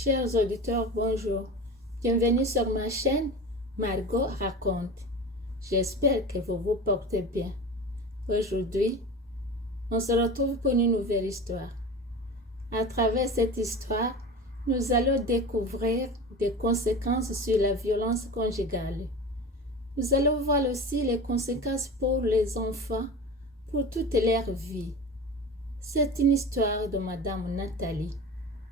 Chers auditeurs, bonjour. Bienvenue sur ma chaîne Margot raconte. J'espère que vous vous portez bien. Aujourd'hui, on se retrouve pour une nouvelle histoire. À travers cette histoire, nous allons découvrir des conséquences sur la violence conjugale. Nous allons voir aussi les conséquences pour les enfants, pour toute leur vie. C'est une histoire de Madame Nathalie.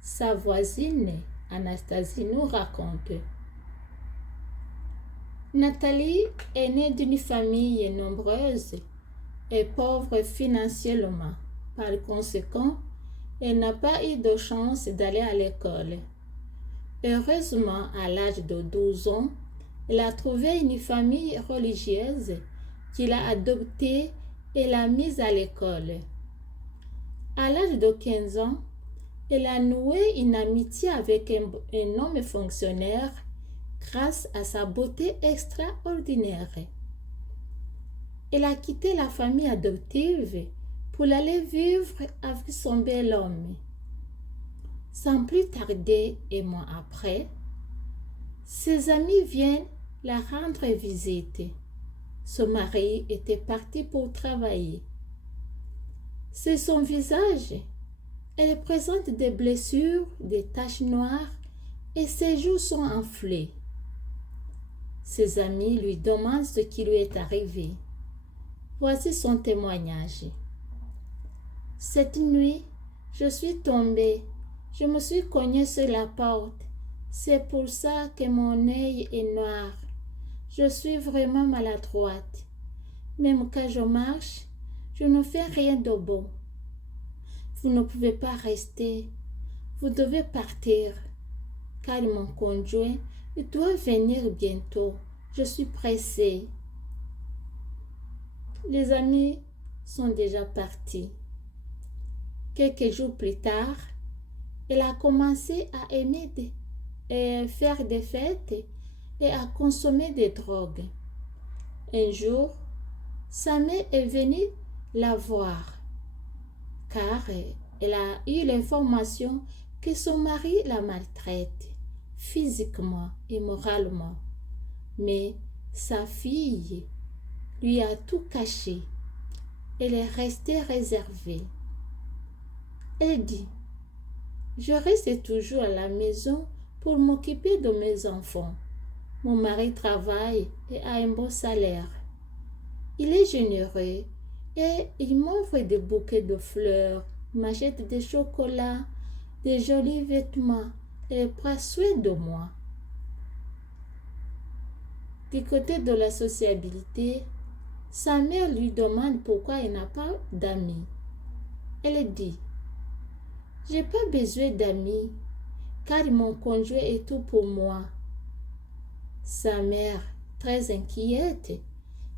Sa voisine, Anastasie, nous raconte. Nathalie est née d'une famille nombreuse et pauvre financièrement. Par conséquent, elle n'a pas eu de chance d'aller à l'école. Heureusement, à l'âge de 12 ans, elle a trouvé une famille religieuse qui l'a adoptée et l'a mise à l'école. À l'âge de 15 ans, elle a noué une amitié avec un homme fonctionnaire grâce à sa beauté extraordinaire. Elle a quitté la famille adoptive pour aller vivre avec son bel homme. Sans plus tarder, un mois après, ses amis viennent la rendre visite. Son mari était parti pour travailler. C'est son visage. Elle présente des blessures, des taches noires et ses joues sont enflées. Ses amis lui demandent ce qui lui est arrivé. Voici son témoignage. Cette nuit, je suis tombée. Je me suis cognée sur la porte. C'est pour ça que mon œil est noir. Je suis vraiment maladroite. Même quand je marche, je ne fais rien de bon. Vous ne pouvez pas rester. Vous devez partir. Car mon conjoint doit venir bientôt. Je suis pressée. Les amis sont déjà partis. Quelques jours plus tard, elle a commencé à aimer et faire des fêtes et à consommer des drogues. Un jour, sa mère est venue la voir car elle a eu l'information que son mari la maltraite physiquement et moralement. Mais sa fille lui a tout caché. Elle est restée réservée. Elle dit, je reste toujours à la maison pour m'occuper de mes enfants. Mon mari travaille et a un bon salaire. Il est généreux et il m'offre des bouquets de fleurs, m'achète des chocolats, des jolis vêtements et prend soin de moi. Du côté de la sociabilité, sa mère lui demande pourquoi il n'a pas d'amis. Elle dit, j'ai pas besoin d'amis, car mon conjoint est tout pour moi. Sa mère, très inquiète,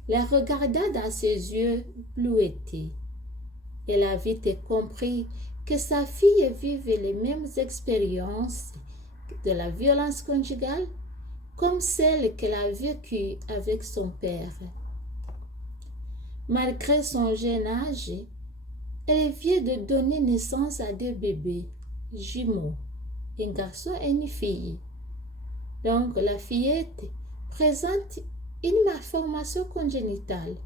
la regarda dans ses yeux bleutés. Elle a vite compris que sa fille vivait les mêmes expériences de la violence conjugale comme celle qu'elle a vécue avec son père. Malgré son jeune âge, elle vient de donner naissance à 2 bébés jumeaux, un garçon et une fille. Donc la fillette présente une malformation congénitale.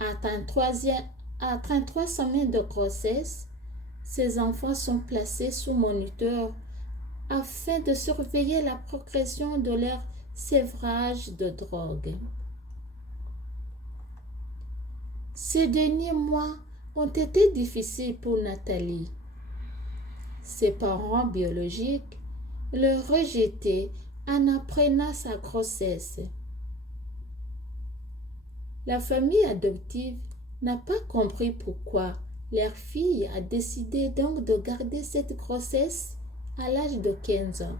À 33 semaines de grossesse, ces enfants sont placés sous moniteur afin de surveiller la progression de leur sévrage de drogue. Ces derniers mois ont été difficiles pour Nathalie. Ses parents biologiques le rejetaient en apprenant sa grossesse. La famille adoptive n'a pas compris pourquoi leur fille a décidé donc de garder cette grossesse à l'âge de 15 ans.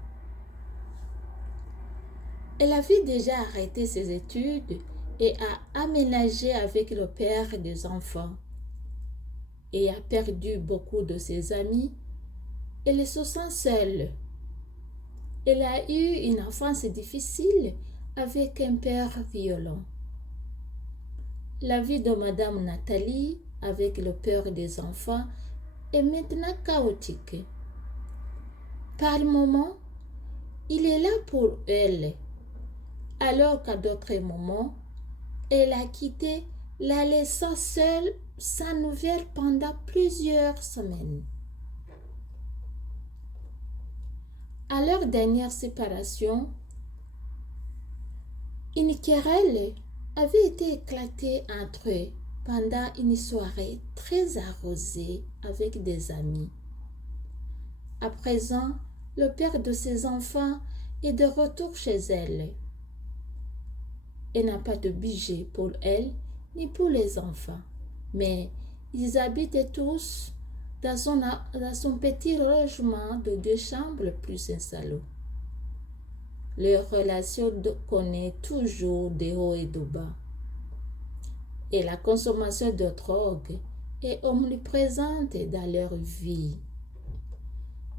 Elle avait déjà arrêté ses études et a aménagé avec le père des enfants. Et a perdu beaucoup de ses amis. Elle se sent seule. Elle a eu une enfance difficile avec un père violent. La vie de Madame Nathalie avec le père des enfants est maintenant chaotique. Par moments, il est là pour elle, alors qu'à d'autres moments, elle a quitté, la laissant seule, sans nouvelles pendant plusieurs semaines. À leur dernière séparation, une querelle avait été éclatée entre eux pendant une soirée très arrosée avec des amis. À présent, le père de ses enfants est de retour chez elle. Elle n'a pas de budget pour elle ni pour les enfants, mais ils habitent tous dans son petit logement de 2 chambres plus un salon. Leur relation connaît toujours des hauts et des bas. Et la consommation de drogue est omniprésente dans leur vie.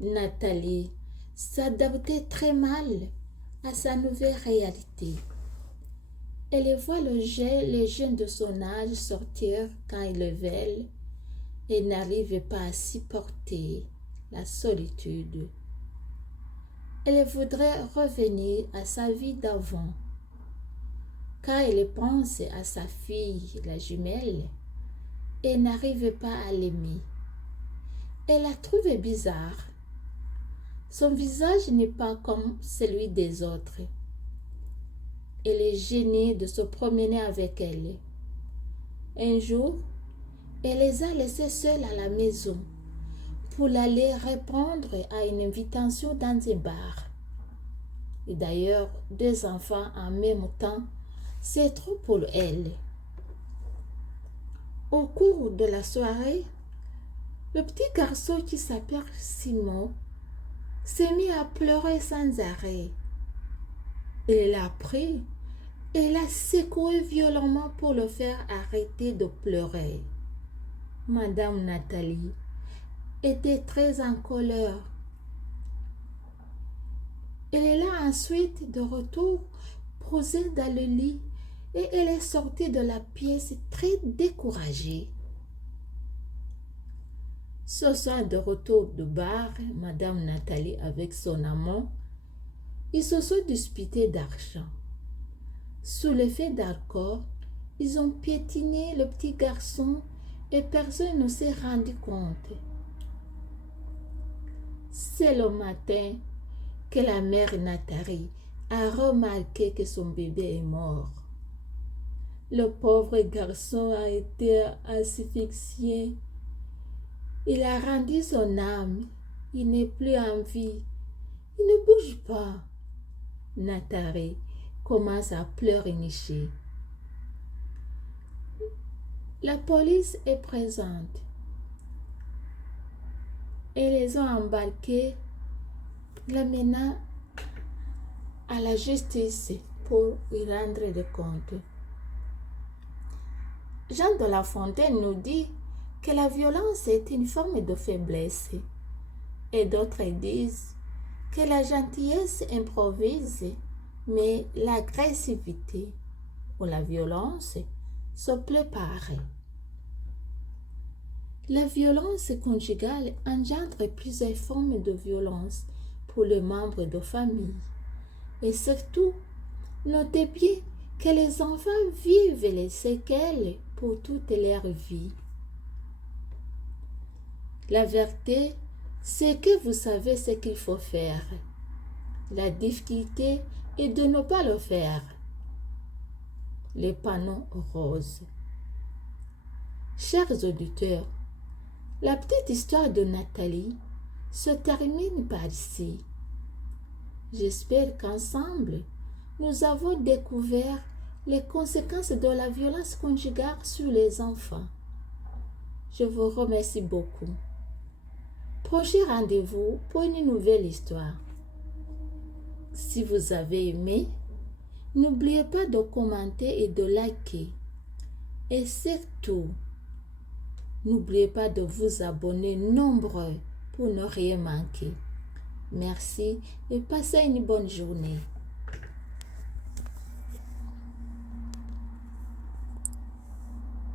Nathalie s'adaptait très mal à sa nouvelle réalité. Elle voit les jeunes de son âge sortir quand ils veulent et n'arrive pas à supporter la solitude. Elle voudrait revenir à sa vie d'avant. Quand elle pense à sa fille, la jumelle, elle n'arrive pas à l'aimer. Elle la trouve bizarre. Son visage n'est pas comme celui des autres. Elle est gênée de se promener avec elle. Un jour, elle les a laissés seuls à la maison pour aller répondre à une invitation dans un bar. Et d'ailleurs, 2 enfants en même temps, c'est trop pour elle. Au cours de la soirée, le petit garçon qui s'appelle Simon s'est mis à pleurer sans arrêt. Elle l'a pris et l'a secoué violemment pour le faire arrêter de pleurer. Madame Nathalie était très en colère. Elle est là ensuite de retour posée dans le lit et elle est sortie de la pièce très découragée. Ce soir de retour du bar, Madame Nathalie avec son amant, ils se sont disputés d'argent. Sous l'effet d'alcool, ils ont piétiné le petit garçon et personne ne s'est rendu compte. C'est le matin que la mère Nathalie a remarqué que son bébé est mort. Le pauvre garçon a été asphyxié. Il a rendu son âme. Il n'est plus en vie. Il ne bouge pas. Nathalie commence à pleurnicher. La police est présente. Et les ont embarqués, l'amenant à la justice pour y rendre des comptes. Jean de La Fontaine nous dit que la violence est une forme de faiblesse et d'autres disent que la gentillesse improvise, mais l'agressivité ou la violence se prépare. La violence conjugale engendre plusieurs formes de violence pour les membres de famille. Et surtout, notez bien que les enfants vivent les séquelles pour toute leur vie. La vérité, c'est que vous savez ce qu'il faut faire. La difficulté est de ne pas le faire. Les panneaux roses. Chers auditeurs, la petite histoire de Nathalie se termine par ici. J'espère qu'ensemble, nous avons découvert les conséquences de la violence conjugale sur les enfants. Je vous remercie beaucoup. Prochain rendez-vous pour une nouvelle histoire. Si vous avez aimé, n'oubliez pas de commenter et de liker. Et surtout, n'oubliez pas de vous abonner nombreux pour ne rien manquer. Merci et passez une bonne journée.